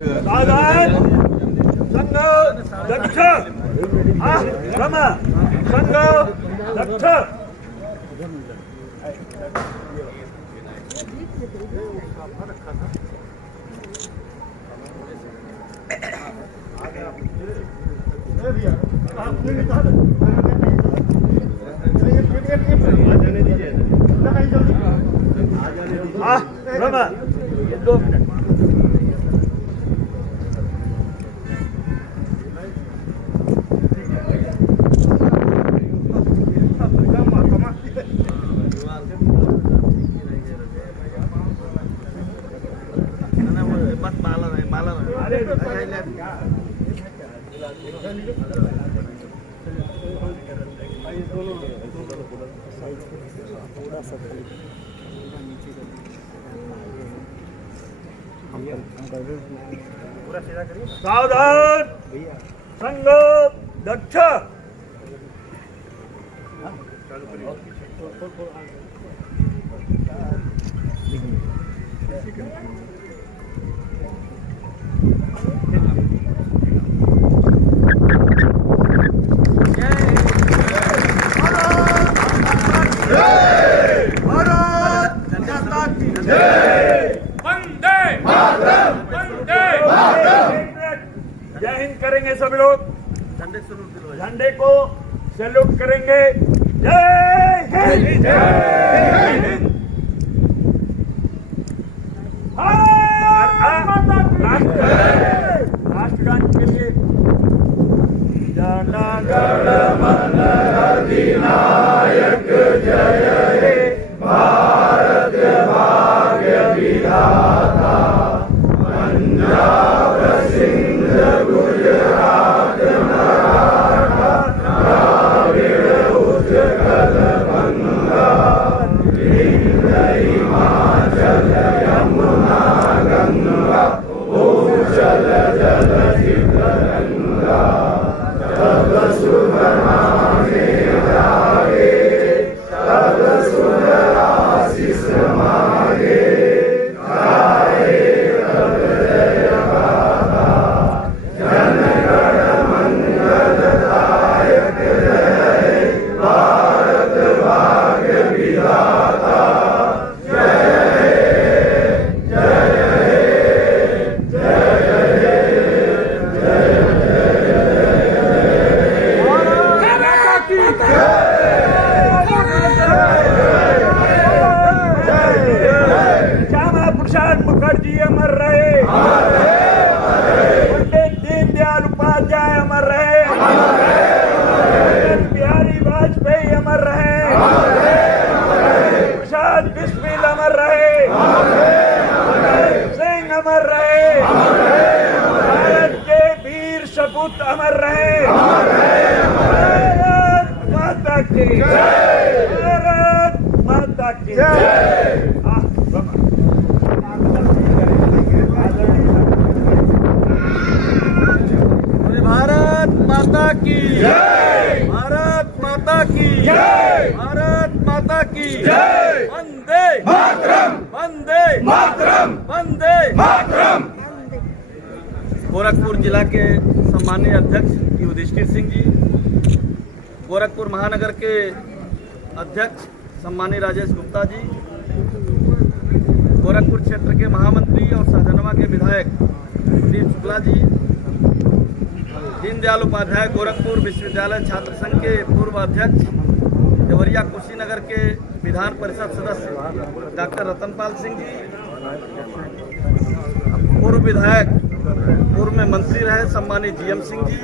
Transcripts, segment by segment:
सावधान संघ दक्ष क्रम संघ दक्ष क्रम 2 मिनट सावधान संघ दक्ष जय हिंद करेंगे सब लोग। झंडे को सैल्यूट करेंगे। जय हिंद जय हिंद। राष्ट्रगान के लिए जन गण मन अधिनायक जय हे भारत भाग्य विधाता पंजाब सिंध गुजरात मराठा द्राविड़ उत्कल गंगा हिंद हिमाचल यमुना गंगा उच्चल जलधि तरंगा तब शुभ नामे जागे तब शुभ आशीष मांगे मुखर्जी अमर रहे, पंडित दीनदयाल उपाध्याय अमर रहे, अटल बिहारी वाजपेयी अमर रहे, प्रसाद बिस्मिल अमर रहे, सिंह अमर रहे, भारत के वीर सपूत अमर रहे। भारत माता की जय, भारत माता की जय। भारत माता की जय, भारत माता की जय, भारत माता की जय। वंदे मातरम, वंदे मातरम, वंदे मातरम। गोरखपुर जिला के सम्मानीय अध्यक्ष युधिष्ठिर सिंह जी, गोरखपुर महानगर के अध्यक्ष सम्मानीय राजेश गुप्ता जी, गोरखपुर क्षेत्र के महामंत्री और सहजनवा के विधायक सुधीर शुक्ला जी, दीनदयाल उपाध्याय गोरखपुर विश्वविद्यालय छात्र संघ के पूर्व अध्यक्ष, देवरिया कुशीनगर के विधान परिषद सदस्य डॉक्टर रतनपाल सिंह जी, पूर्व विधायक पूर्व में मंत्री रहे सम्मानित जीएम सिंह जी,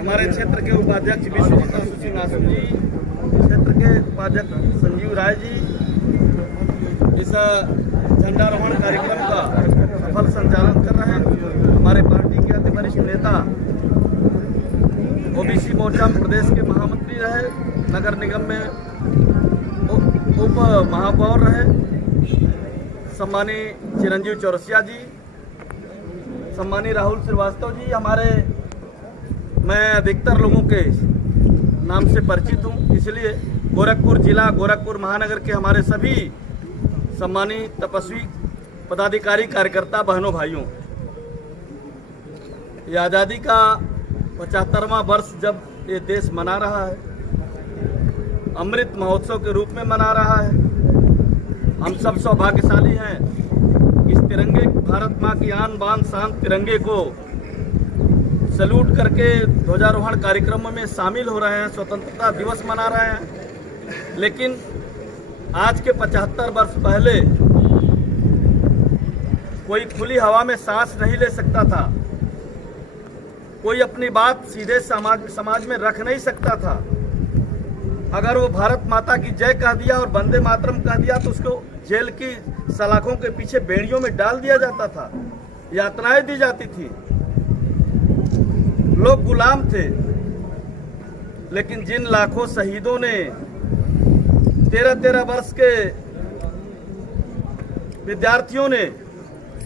हमारे क्षेत्र के उपाध्यक्ष विश्वजीत आशुषी नासु जी, क्षेत्र के उपाध्यक्ष संजीव राय जी, इस झंडारोहण कार्यक्रम का सफल संचालन कर रहे हैं। हमारे पार्टी के अति वरिष्ठ नेता, ओबीसी मोर्चा प्रदेश के महामंत्री रहे, नगर निगम में उप महापौर रहे, सम्मानीय चिरंजीव चौरसिया जी, सम्मानीय राहुल श्रीवास्तव जी। मैं अधिकतर लोगों के नाम से परिचित हूँ, इसलिए गोरखपुर जिला, गोरखपुर महानगर के हमारे सभी सम्मानित तपस्वी पदाधिकारी, कार्यकर्ता, बहनों, भाइयों, ये आज़ादी का 75वां वर्ष जब ये देश मना रहा है, अमृत महोत्सव के रूप में मना रहा है, हम सब सौभाग्यशाली हैं। इस तिरंगे, भारत माँ की आन बान शान तिरंगे को सैल्यूट करके ध्वजारोहण कार्यक्रम में शामिल हो रहे हैं, स्वतंत्रता दिवस मना रहे हैं। लेकिन आज के 75 वर्ष पहले कोई खुली हवा में सांस नहीं ले सकता था, कोई अपनी बात सीधे समाज में रख नहीं सकता था। अगर वो भारत माता की जय कह दिया और वंदे मातरम कह दिया तो उसको जेल की सलाखों के पीछे बेड़ियों में डाल दिया जाता था, यातनाएं दी जाती थी, लोग गुलाम थे। लेकिन जिन लाखों शहीदों ने 13-13 वर्ष के विद्यार्थियों ने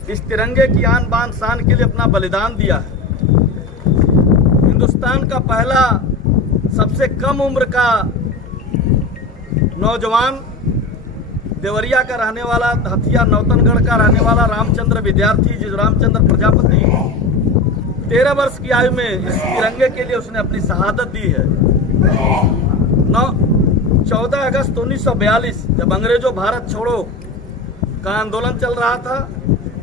इस तिरंगे की आन बान शान के लिए अपना बलिदान दिया है, हिंदुस्तान का पहला सबसे कम उम्र का नौजवान, देवरिया का रहने वाला, हथिया नौतनगढ़ का रहने वाला रामचंद्र विद्यार्थी, जिस रामचंद्र प्रजापति 13 वर्ष की आयु में इस तिरंगे के लिए उसने अपनी शहादत दी है। 14 अगस्त 1942 जब अंग्रेजों भारत छोड़ो का आंदोलन चल रहा था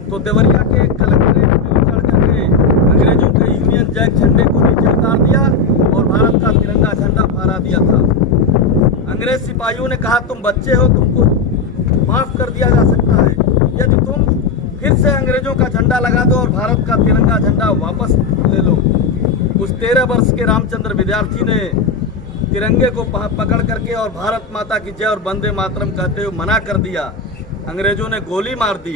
तो देवरिया के कलेक्ट्रेट में उतर करके अंग्रेजों के यूनियन जैक झंडे को नीचे उतार दिया और भारत का तिरंगा झंडा फहरा दिया था। अंग्रेज सिपाहियों ने कहा, तुम बच्चे हो, तुमको माफ कर दिया जा सकता है यदि तुम फिर से अंग्रेजों का झंडा लगा दो और भारत का तिरंगा झंडा वापस ले लो। उस 13 वर्ष के रामचंद्र विद्यार्थी ने तिरंगे को पकड़ करके और भारत माता की जय और वंदे मातरम कहते हुए मना कर दिया। अंग्रेजों ने गोली मार दी।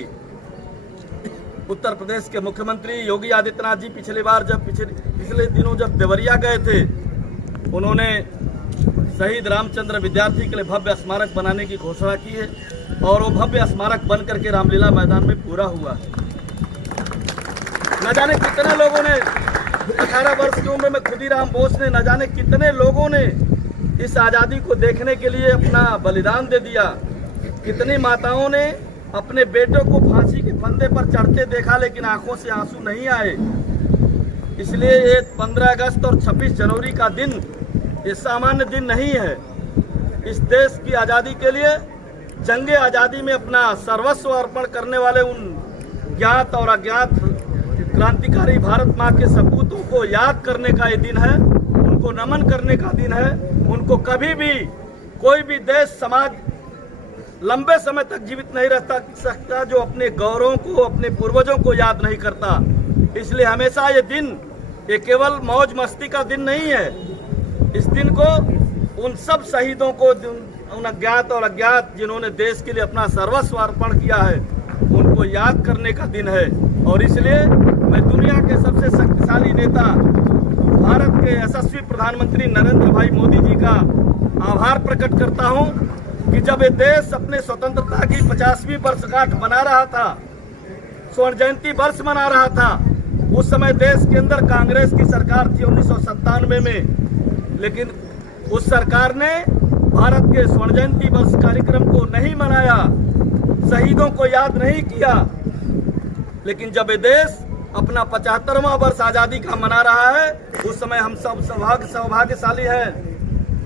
उत्तर प्रदेश के मुख्यमंत्री योगी आदित्यनाथ जी पिछले दिनों जब देवरिया गए थे, उन्होंने शहीद रामचंद्र विद्यार्थी के लिए भव्य स्मारक बनाने की घोषणा की है और वो भव्य स्मारक बन करके रामलीला मैदान में पूरा हुआ। न जाने कितने लोगों ने 18 वर्ष की उम्र में खुदीराम बोस ने, न जाने कितने लोगों ने इस आज़ादी को देखने के लिए अपना बलिदान दे दिया। कितनी माताओं ने अपने बेटों को फांसी के फंदे पर चढ़ते देखा लेकिन आंखों से आंसू नहीं आए। इसलिए ये 15 अगस्त और 26 जनवरी का दिन ये सामान्य दिन नहीं है। इस देश की आज़ादी के लिए जंगे आज़ादी में अपना सर्वस्व अर्पण करने वाले उन ज्ञात और अज्ञात क्रांतिकारी भारत माँ के सपूतों को याद करने का ये दिन है, उनको नमन करने का दिन है। उनको कभी भी कोई भी देश समाज लंबे समय तक जीवित नहीं रह सकता जो अपने गौरवों को, अपने पूर्वजों को याद नहीं करता। इसलिए हमेशा ये दिन ये केवल मौज मस्ती का दिन नहीं है। इस दिन को उन सब शहीदों को, उन अज्ञात और अज्ञात जिन्होंने देश के लिए अपना सर्वस्व अर्पण किया है, उनको याद करने का दिन है। और इसलिए मैं दुनिया के सबसे शक्तिशाली नेता, भारत के यशस्वी प्रधानमंत्री नरेंद्र भाई मोदी जी का आभार प्रकट करता हूं कि जब ये देश अपने स्वतंत्रता की 50वीं वर्षगांठ मना रहा था, स्वर्ण जयंती वर्ष मना रहा था, उस समय देश के अंदर कांग्रेस की सरकार थी 1997 में। लेकिन उस सरकार ने भारत के स्वर्ण जयंती वर्ष कार्यक्रम को नहीं मनाया, शहीदों को याद नहीं किया। लेकिन जब ये देश अपना 75वां वर्ष आज़ादी का मना रहा है, उस समय हम सब सौभाग्यशाली हैं।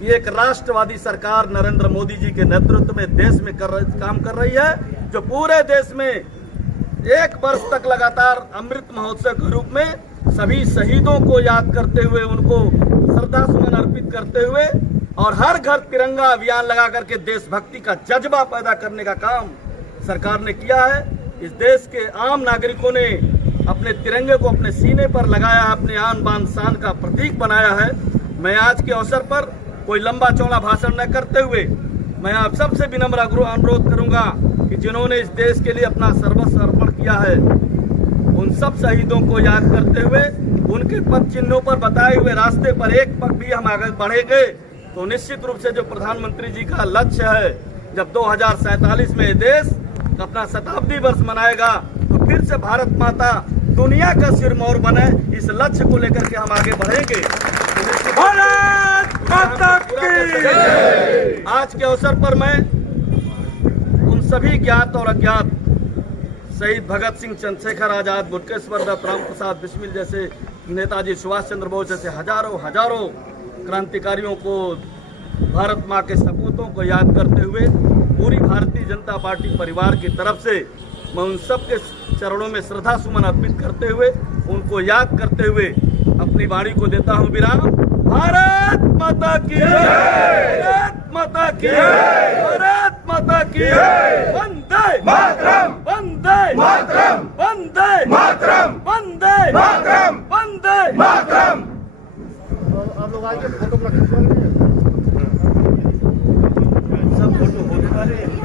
ये एक राष्ट्रवादी सरकार नरेंद्र मोदी जी के नेतृत्व में देश में काम कर रही है, जो पूरे देश में 1 वर्ष तक लगातार अमृत महोत्सव के रूप में सभी शहीदों को याद करते हुए, उनको श्रद्धा सुमन अर्पित करते हुए और हर घर तिरंगा अभियान लगा करके देशभक्ति का जज्बा पैदा करने का काम सरकार ने किया है। इस देश के आम नागरिकों ने अपने तिरंगे को अपने सीने पर लगाया, अपने आन बान शान का प्रतीक बनाया है। मैं आज के अवसर पर कोई लंबा चौड़ा भाषण न करते हुए मैं आप सबसे विनम्र अनुरोध करूंगा कि जिन्होंने इस देश के लिए अपना सर्वस्व अर्पण किया है, उन सब शहीदों को याद करते हुए, उनके पद चिन्हों पर बताए हुए रास्ते पर एक पग भी हम आगे बढ़ेंगे तो निश्चित रूप से जो प्रधानमंत्री जी का लक्ष्य है, जब 2047 में देश अपना शताब्दी वर्ष मनाएगा तो फिर से भारत माता दुनिया का सिरमौर बने, इस लक्ष्य को लेकर के हम आगे बढ़ेंगे। आज के अवसर पर मैं उन सभी ज्ञात और अज्ञात शहीद भगत सिंह, चंद्रशेखर आजाद, बुटकेश्वर दत्त, राम प्रसाद बिस्मिल जैसे, नेताजी सुभाष चंद्र बोस जैसे हजारों क्रांतिकारियों को, भारत माँ के सपूतों को याद करते हुए पूरी भारतीय जनता पार्टी परिवार की तरफ से मैं उन सब के चरणों में श्रद्धा सुमन अर्पित करते हुए, उनको याद करते हुए अपनी वाणी को देता हूँ विराम। भारत माता की जय, भारत माता की जय, भारत माता की जय, वंदे मातरम, वंदे मातरम, वंदे मातरम, वंदे मातरम, वंदे मातरम। आप लोग आइए, फोटो अपना खिंचवा लीजिए। सब फोटो होने वाले हैं।